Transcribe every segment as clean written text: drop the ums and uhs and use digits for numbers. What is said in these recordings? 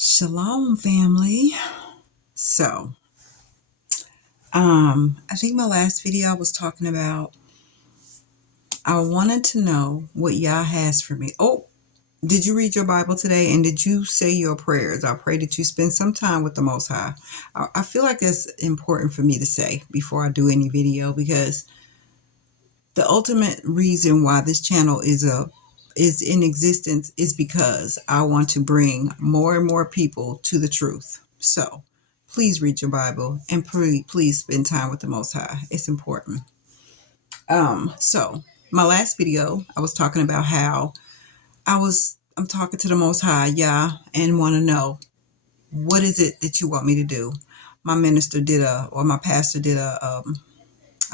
Shalom, family. So, I think my last video I was talking about, I wanted to know what Yah has for me. Oh, did you read your Bible today? And did you say your prayers? I pray that you spend some time with the Most High. I feel like that's important for me to say before I do any video, because the ultimate reason why this channel is in existence is because I want to bring more and more people to the truth. So please read your Bible and please spend time with the Most High. It's important. So my last video, I was talking about how I'm talking to the Most High, yeah, and want to know, what is it that you want me to do? My minister my pastor did a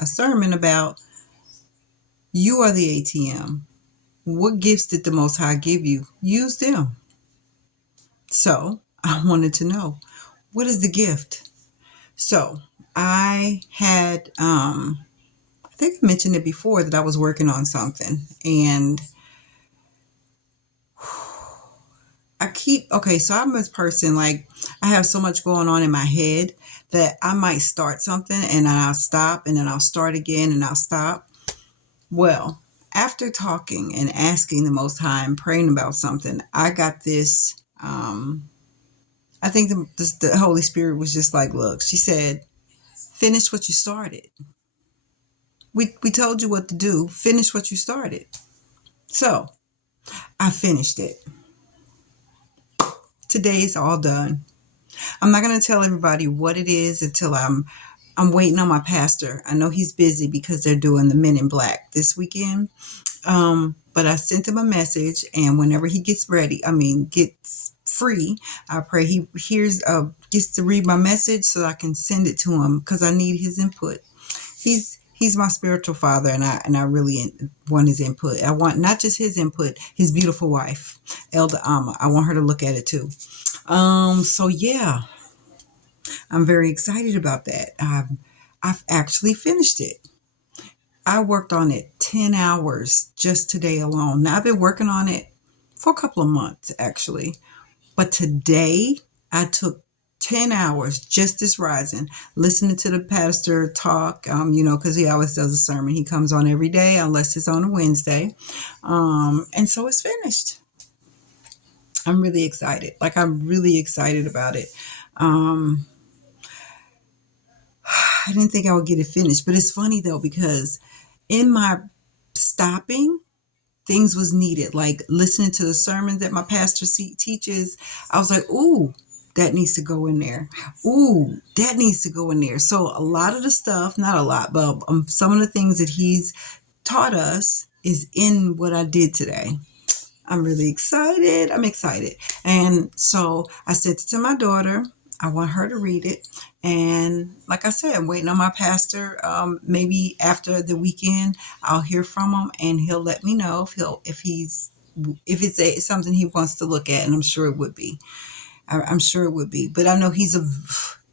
sermon about, you are the ATM. What gifts did the Most High give you? Use them. So I wanted to know, what is the gift? So I had, I think I mentioned it before, that I was working on something, and so I'm this person, like, I have so much going on in my head that I might start something and then I'll stop and then I'll start again and I'll stop. Well, after talking and asking the Most High and praying about something, I got this, I think the Holy Spirit was just like, look, she said, finish what you started. We told you what to do. Finish what you started. So I finished it. Today's all done. I'm not going to tell everybody what it is until I'm waiting on my pastor. I know he's busy because they're doing the Men in Black this weekend. But I sent him a message, and whenever he gets ready, gets free, I pray he gets to read my message so I can send it to him, because I need his input. He's my spiritual father, and I really want his input. I want not just his input, his beautiful wife, Elder Amma. I want her to look at it too. So yeah, I'm very excited about that. I've actually finished it. I worked on it 10 hours just today alone. Now, I've been working on it for a couple of months, actually. But today, I took 10 hours just this rising, listening to the pastor talk, because he always does a sermon. He comes on every day, unless it's on a Wednesday. And so it's finished. I'm really excited. Like, I'm really excited about it. I didn't think I would get it finished. But it's funny, though, because in my stopping, things was needed, like listening to the sermon that my pastor teaches. I was like, ooh, that needs to go in there. Ooh, that needs to go in there. So a lot of the stuff, not a lot, but some of the things that he's taught us is in what I did today. I'm really excited. I'm excited. And so I said to my daughter, I want her to read it. And like I said, I'm waiting on my pastor. Maybe after the weekend, I'll hear from him and he'll let me know if it's something he wants to look at. And I'm sure it would be. I'm sure it would be. But I know he's a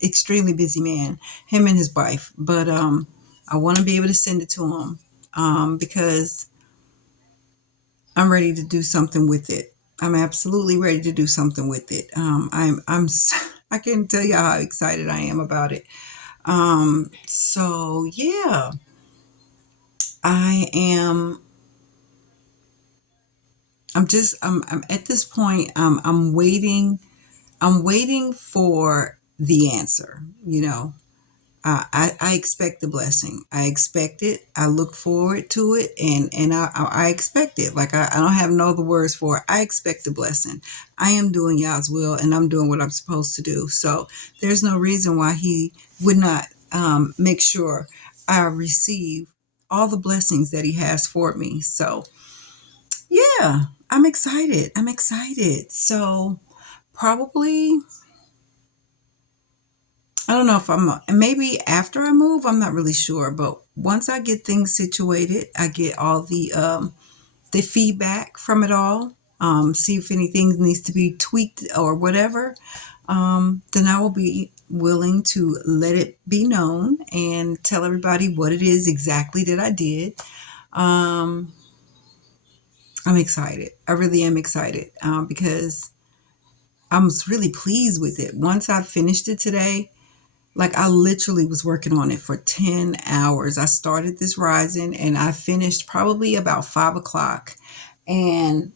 extremely busy man, him and his wife. But I want to be able to send it to him because I'm ready to do something with it. I'm absolutely ready to do something with it. I can't tell you how excited I am about it. So yeah, I am. I'm at this point. I'm waiting. I'm waiting for the answer. I expect the blessing. I expect it. I look forward to it, and I expect it. Like, I don't have no other words for it. I expect the blessing. I am doing Yah's will, and I'm doing what I'm supposed to do. So there's no reason why he would not make sure I receive all the blessings that he has for me. So yeah, I'm excited. I'm excited. So probably, I don't know if maybe after I move, I'm not really sure. But once I get things situated, I get all the feedback from it all, see if anything needs to be tweaked or whatever, then I will be willing to let it be known and tell everybody what it is exactly that I did. Um, I'm excited. I really am excited, because I was really pleased with it. Once I finished it today, like I literally was working on it for 10 hours. I started this rising and I finished probably about 5 o'clock. And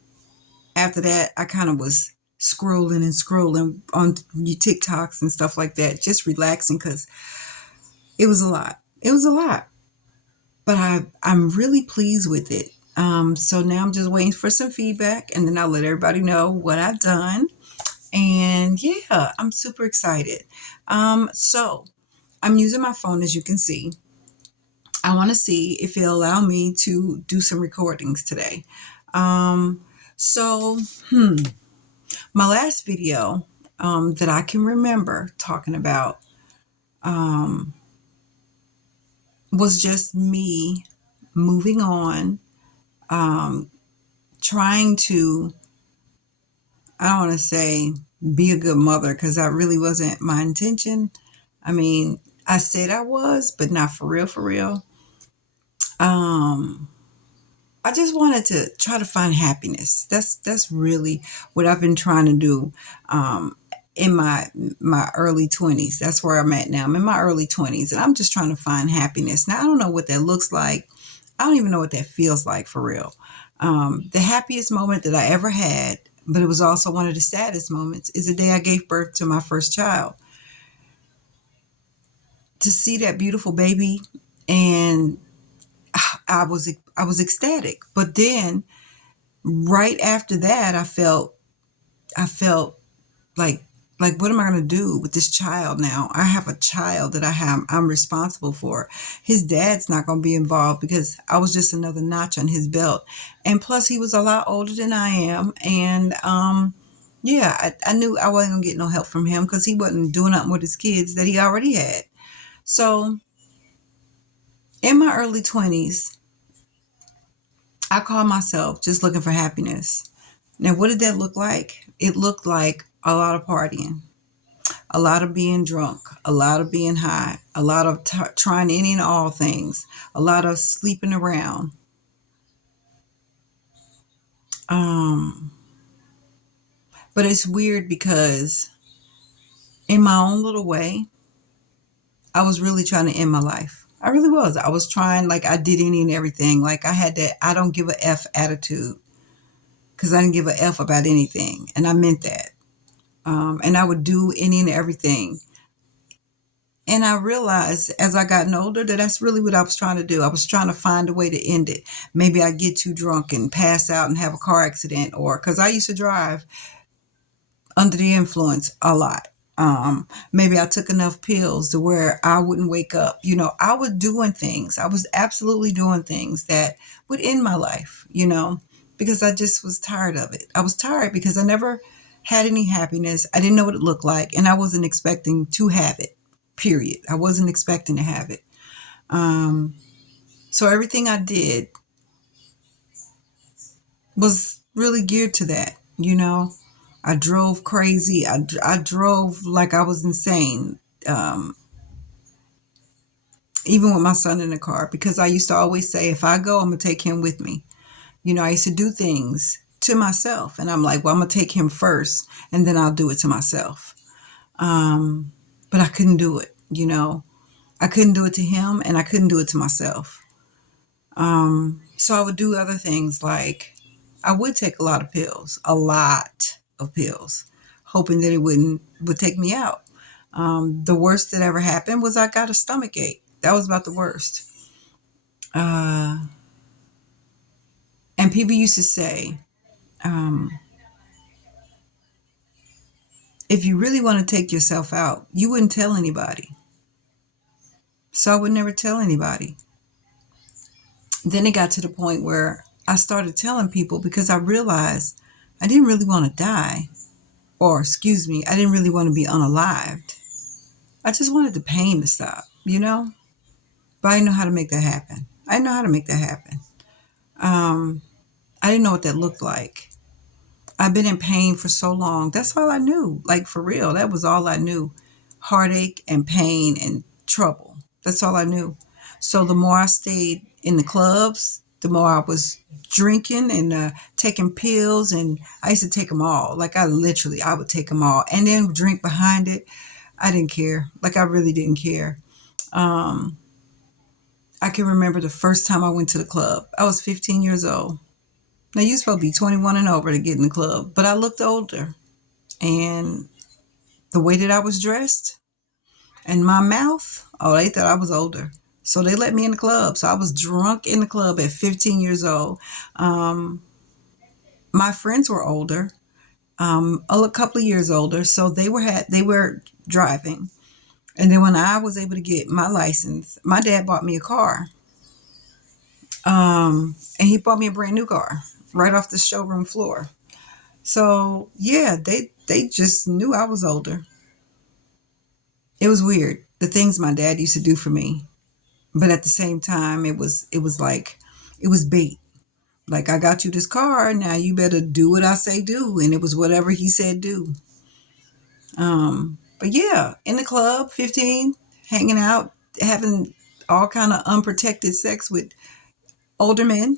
after that, I kind of was scrolling on TikToks and stuff like that, just relaxing because it was a lot. It was a lot, but I'm really pleased with it. So now I'm just waiting for some feedback, and then I'll let everybody know what I've done. And yeah, I'm super excited. So I'm using my phone, as you can see. I want to see if it'll allow me to do some recordings today. Um, so, my last video that I can remember talking about um, was just me moving on, um, trying to, I don't want to say be a good mother because that really wasn't my intention. I mean, I said I was, but not for real, for real. Um, I just wanted to try to find happiness. That's really what I've been trying to do um, in my early 20s. That's where I'm at now. I'm in my early 20s, and I'm just trying to find happiness. Now I don't know what that looks like. I don't even know what that feels like for real. The happiest moment that I ever had, but it was also one of the saddest moments, is the day I gave birth to my first child. To see that beautiful baby, and I was ecstatic. But then right after that, I felt like what am I going to do with this child now? I have a child that I'm responsible for. His dad's not going to be involved because I was just another notch on his belt. And plus he was a lot older than I am, and yeah, I knew I wasn't going to get no help from him because he wasn't doing nothing with his kids that he already had. So in my early 20s, I called myself just looking for happiness. Now, what did that look like? It looked like a lot of partying, a lot of being drunk, a lot of being high, a lot of trying any and all things, a lot of sleeping around. Um, but it's weird because in my own little way, I was really trying to end my life. I really was. I was trying, like I did any and everything. Like I had that I don't give a F attitude because I didn't give a F about anything. And I meant that. And I would do any and everything. And I realized as I gotten older that that's really what I was trying to do. I was trying to find a way to end it. Maybe I get too drunk and pass out and have a car accident, or because I used to drive under the influence a lot. Maybe I took enough pills to where I wouldn't wake up. I was doing things. I was absolutely doing things that would end my life, because I just was tired of it. I was tired because I never had any happiness. I didn't know what it looked like, and I wasn't expecting to have it, period. I wasn't expecting to have it. Um, so everything I did was really geared to that. I drove crazy. I drove like I was insane, um, even with my son in the car, because I used to always say, if I go, I'm going to take him with me. I used to do things to myself, and I'm like, well, I'm going to take him first, and then I'll do it to myself. Um, but I couldn't do it. I couldn't do it to him, and I couldn't do it to myself. So I would do other things like I would take a lot of pills, hoping that it would take me out. The worst that ever happened was I got a stomach ache. That was about the worst. Uh, and people used to say, um, if you really want to take yourself out, you wouldn't tell anybody. So I would never tell anybody. Then it got to the point where I started telling people because I realized I didn't really want to die. Or, excuse me, I didn't really want to be unalived. I just wanted the pain to stop. But I didn't know how to make that happen. I didn't know how to make that happen. Um, I didn't know what that looked like. I've been in pain for so long. That's all I knew. Like, for real, that was all I knew. Heartache and pain and trouble. That's all I knew. So the more I stayed in the clubs, the more I was drinking and taking pills. And I used to take them all. Like I would take them all and then drink behind it. I didn't care. Like I really didn't care. Um, I can remember the first time I went to the club. I was 15 years old. Now you're supposed to be 21 and over to get in the club, but I looked older. And the way that I was dressed and my mouth, oh, they thought I was older. So they let me in the club. So I was drunk in the club at 15 years old. Um, my friends were older, a couple of years older, so they were driving. And then when I was able to get my license, my dad bought me a car, and he bought me a brand new car right off the showroom floor. So yeah, they just knew I was older. It was weird the things my dad used to do for me, but at the same time, it was like it was bait. Like I got you this car, now you better do what I say do, and it was whatever he said do. But yeah, in the club, 15, hanging out, having all kind of unprotected sex with older men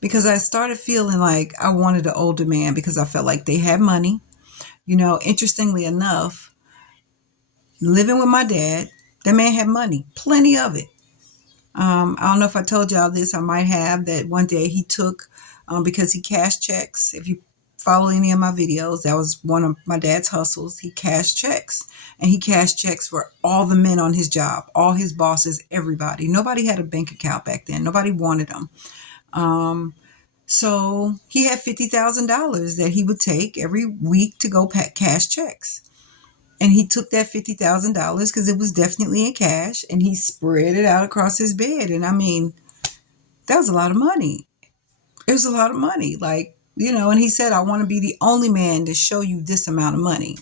because I started feeling like I wanted an older man because I felt like they had money. Interestingly enough, living with my dad, that man had money, plenty of it. I don't know if I told y'all this. I might have that one day he took, because he cashed checks. If you follow any of my videos, that was one of my dad's hustles. He cashed checks, and he cashed checks for all the men on his job, all his bosses, everybody. Nobody had a bank account back then. Nobody wanted them. So he had $50,000 that he would take every week to go cash checks. And he took that $50,000 because it was definitely in cash and he spread it out across his bed. And I mean, that was a lot of money. It was a lot of money. And he said, I want to be the only man to show you this amount of money.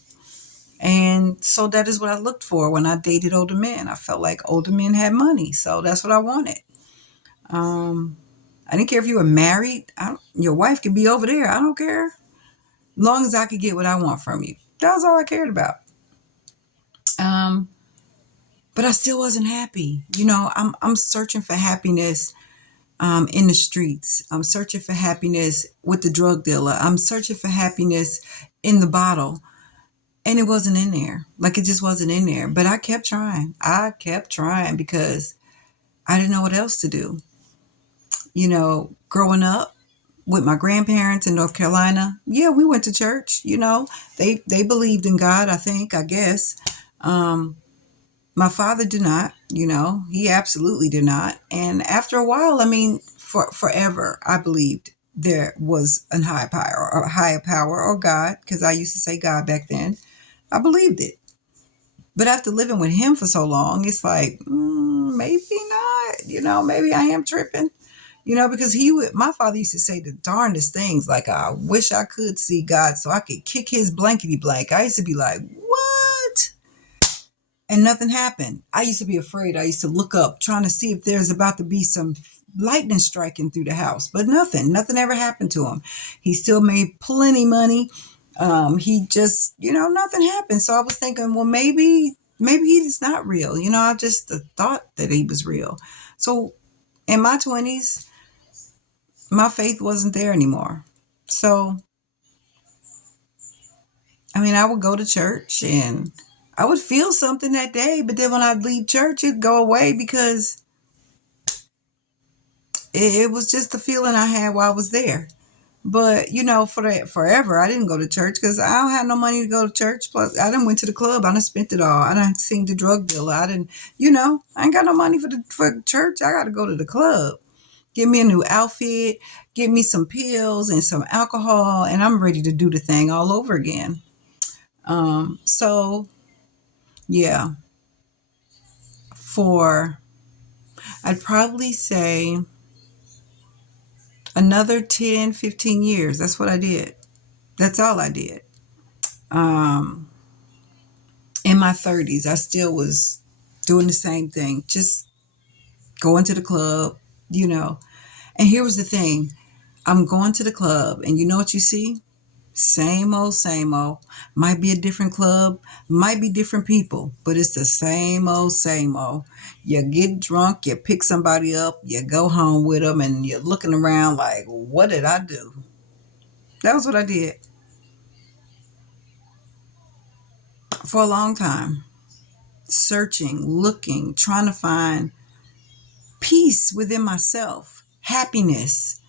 And so that is what I looked for when I dated older men. I felt like older men had money. So that's what I wanted. I didn't care if you were married. Your wife could be over there. I don't care. As long as I could get what I want from you. That was all I cared about. Um, but I still wasn't happy. I'm searching for happiness in the streets. I'm searching for happiness with the drug dealer. I'm searching for happiness in the bottle. And it wasn't in there. Like it just wasn't in there. But I kept trying. I kept trying because I didn't know what else to do. Growing up with my grandparents in North Carolina, yeah, we went to church. They believed in God, I think, I guess. Um, My father did not, he absolutely did not. And after a while, I mean, forever, I believed there was a higher power or God, because I used to say God back then. I believed it. But after living with him for so long, it's like, maybe not, maybe I am tripping, because my father used to say the darndest things like, I wish I could see God so I could kick his blankety blank. I used to be like, what? And nothing happened. I used to be afraid. I used to look up trying to see if there's about to be some lightning striking through the house, but nothing ever happened to him. He still made plenty money. He just, nothing happened. So I was thinking, well, maybe he's not real. I just thought that he was real. So in my 20s, my faith wasn't there anymore. So, I mean, I would go to church and I would feel something that day, but then when I'd leave church, it'd go away because it was just the feeling I had while I was there. But for that forever, I didn't go to church because I don't have no money to go to church. Plus, I didn't went to the club. I done spent it all. I done seen the drug dealer. I didn't, I ain't got no money for church. I got to go to the club. Get me a new outfit. Get me some pills and some alcohol, and I'm ready to do the thing all over again. So yeah, for I'd probably say another 10, 15 years. That's what I did. That's all I did. Um, in my 30s, I still was doing the same thing, just going to the club, you know. And here was the thing, I'm going to the club, and you know what you see? Same old, same old. Might be a different club, might be different people, but it's the same old, same old. You get drunk, you pick somebody up, you go home with them, and you're looking around like, what did I do? That was what I did for a long time. Searching, looking, trying to find peace within myself, happiness.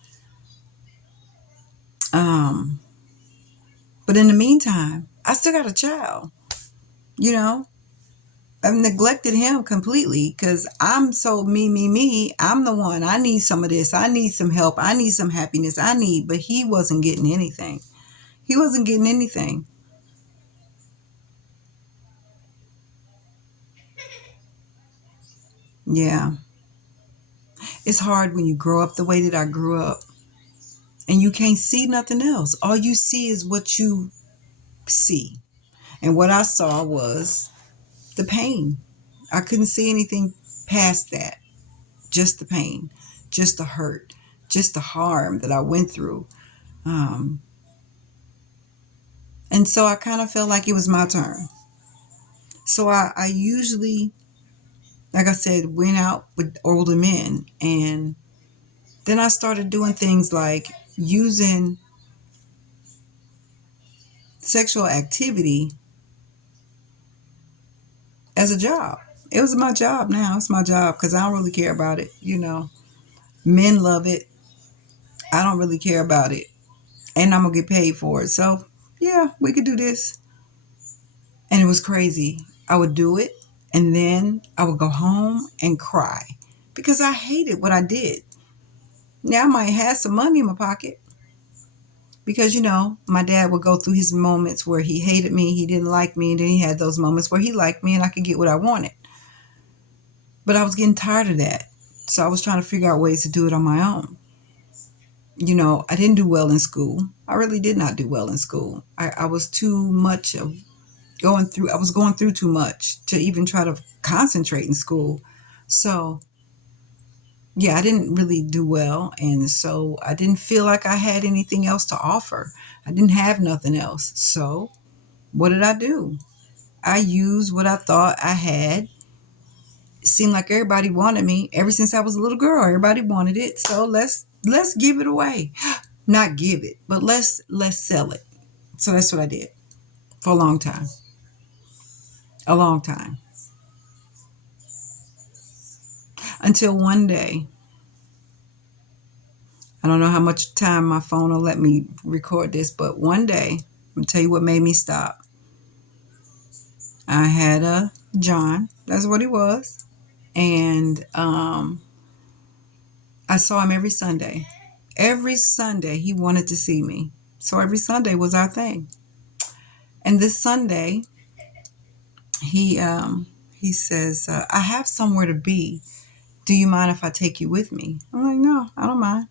Um, but in the meantime, I still got a child, you know? I've neglected him completely because I'm so me, me, me. I'm the one. I need some of this. I need some help. I need some happiness. But he wasn't getting anything. He wasn't getting anything. Yeah. It's hard when you grow up the way that I grew up and you can't see nothing else. All you see is what you see. And what I saw was the pain. I couldn't see anything past that. Just the pain, just the hurt, just the harm that I went through. Um, And so I kind of felt like it was my turn. So I usually, like I said, went out with older men. And then I started doing things like using sexual activity as a job. It was my job now. It's my job because I don't really care about it. Men love it. I don't really care about it. And I'm going to get paid for it. So, yeah, we could do this. And it was crazy. I would do it. And then I would go home and cry because I hated what I did. Now I might have some money in my pocket because, my dad would go through his moments where he hated me, he didn't like me, and then he had those moments where he liked me and I could get what I wanted. But I was getting tired of that. So I was trying to figure out ways to do it on my own. I didn't do well in school. I really did not do well in school. I was too much of I was going through too much to even try to concentrate in school. So yeah, I didn't really do well. And so I didn't feel like I had anything else to offer. I didn't have nothing else. So what did I do? I used what I thought I had. It seemed like everybody wanted me. Ever since I was a little girl, everybody wanted it. So let's give it away. Not give it, but let's sell it. So that's what I did for a long time. A long time. Until one day, I don't know how much time my phone will let me record this, but one day, I'm gonna tell you what made me stop. I had a John. That's what he was. And I saw him every Sunday. Every Sunday he wanted to see me. So every Sunday was our thing. And this Sunday, he says, I have somewhere to be. Do you mind if I take you with me? I'm like, no, I don't mind.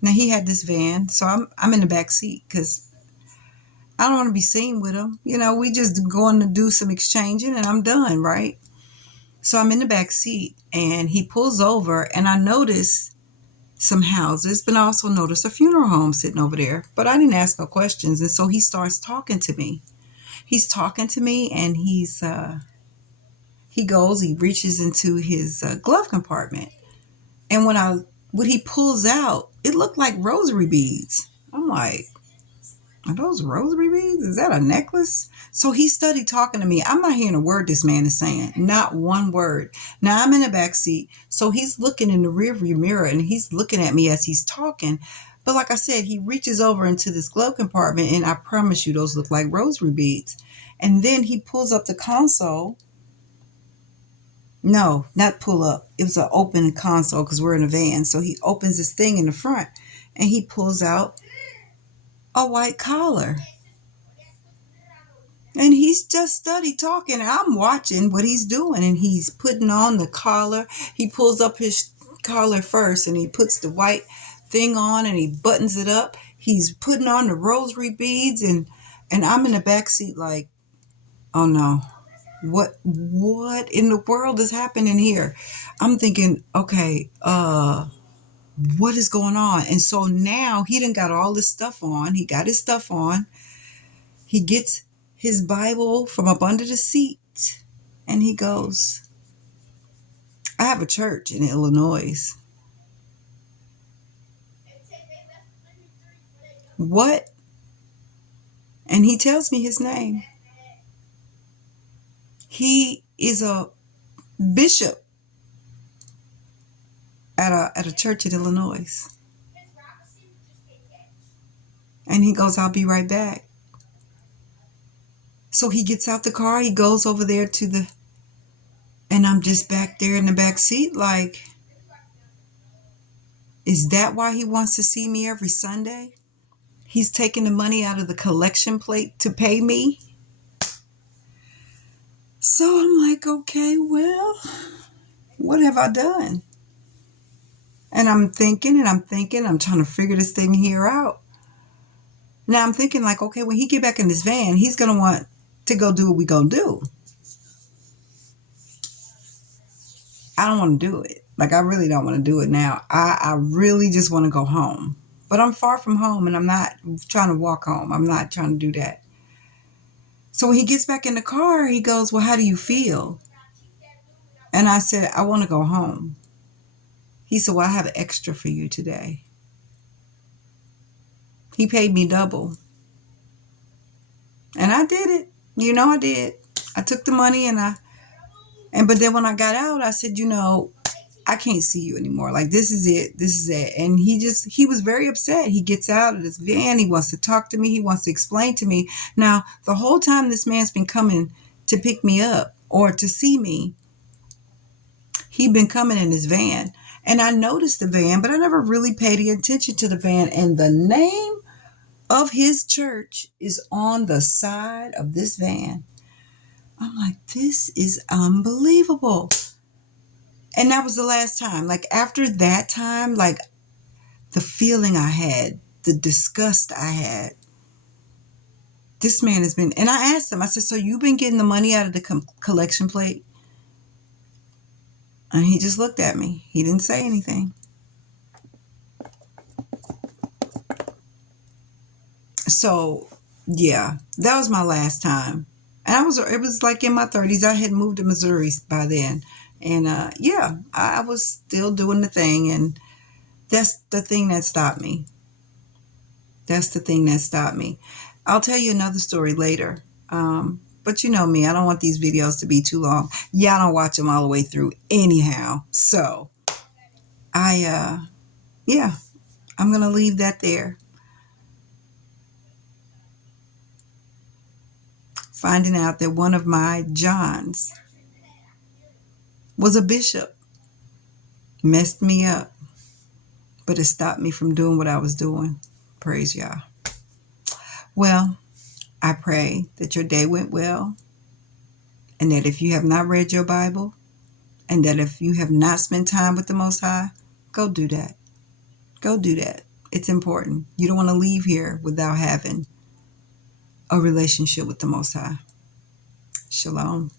Now he had this van, so I'm in the back seat because I don't want to be seen with him. We just going to do some exchanging and I'm done, right? So I'm in the back seat and he pulls over and I notice some houses, but I also notice a funeral home sitting over there. But I didn't ask no questions. And so he starts talking to me. He's talking to me and he reaches into his glove compartment. And when he pulls out, it looked like rosary beads. I'm like, are those rosary beads? Is that a necklace? So he studied talking to me. I'm not hearing a word this man is saying. Not one word. Now I'm in the back seat. So he's looking in the rearview mirror and he's looking at me as he's talking. But like I said, he reaches over into this glove compartment and I promise you those look like rosary beads. And then he pulls up the console. No, not pull up. It was an open console because we're in a van. So he opens this thing in the front and he pulls out a white collar. And he's just study talking. I'm watching what he's doing. And he's putting on the collar. He pulls up his collar first and he puts the white thing on and he buttons it up. He's putting on the rosary beads and I'm in the back seat like, oh no. What in the world is happening here? I'm thinking, okay, what is going on? And so now he done got all this stuff on. He got his stuff on. He gets his Bible from up under the seat and he goes, I have a church in Illinois. What? And he tells me his name. He is a bishop at a church in Illinois. And he goes, I'll be right back. So he gets out the car, he goes over there and I'm just back there in the back seat like, is that why he wants to see me every Sunday? He's taking the money out of the collection plate to pay me. So I'm like, okay, well, what have I done? And I'm thinking, I'm trying to figure this thing here out. Now I'm thinking like, okay, when he get back in this van, he's going to want to go do what we going to do. I don't want to do it. Like, I really don't want to do it now. I really just want to go home. But I'm far from home and I'm not trying to walk home. I'm not trying to do that. So when he gets back in the car, he goes, well, how do you feel? And I said, I want to go home. He said, well, I have extra for you today. He paid me double. And I did it. You know, I did. I took the money but then when I got out, I said, I can't see you anymore. Like, this is it. This is it. And he was very upset. He gets out of this van. He wants to talk to me. He wants to explain to me. Now, the whole time this man's been coming to pick me up or to see me, he'd been coming in his van. And I noticed the van, but I never really paid any attention to the van. And the name of his church is on the side of this van. I'm like, this is unbelievable. And that was the last time. Like, after that time, like, the feeling I had, the disgust I had, this man has been, and I asked him, I said, so you've been getting the money out of the collection plate? And he just looked at me. He didn't say anything. So, yeah, that was my last time. And it was like in my 30s. I had moved to Missouri by then. And yeah, I was still doing the thing. And that's the thing that stopped me. That's the thing that stopped me. I'll tell you another story later. But you know me, I don't want these videos to be too long. Y'all don't watch them all the way through anyhow. So yeah, I'm going to leave that there. Finding out that one of my Johns was a bishop messed me up, but it stopped me from doing what I was doing. Praise y'all. Well, I pray that your day went well, and that if you have not read your Bible, and that if you have not spent time with the Most High, go do that. Go do that. It's important. You don't want to leave here without having a relationship with the Most High. Shalom.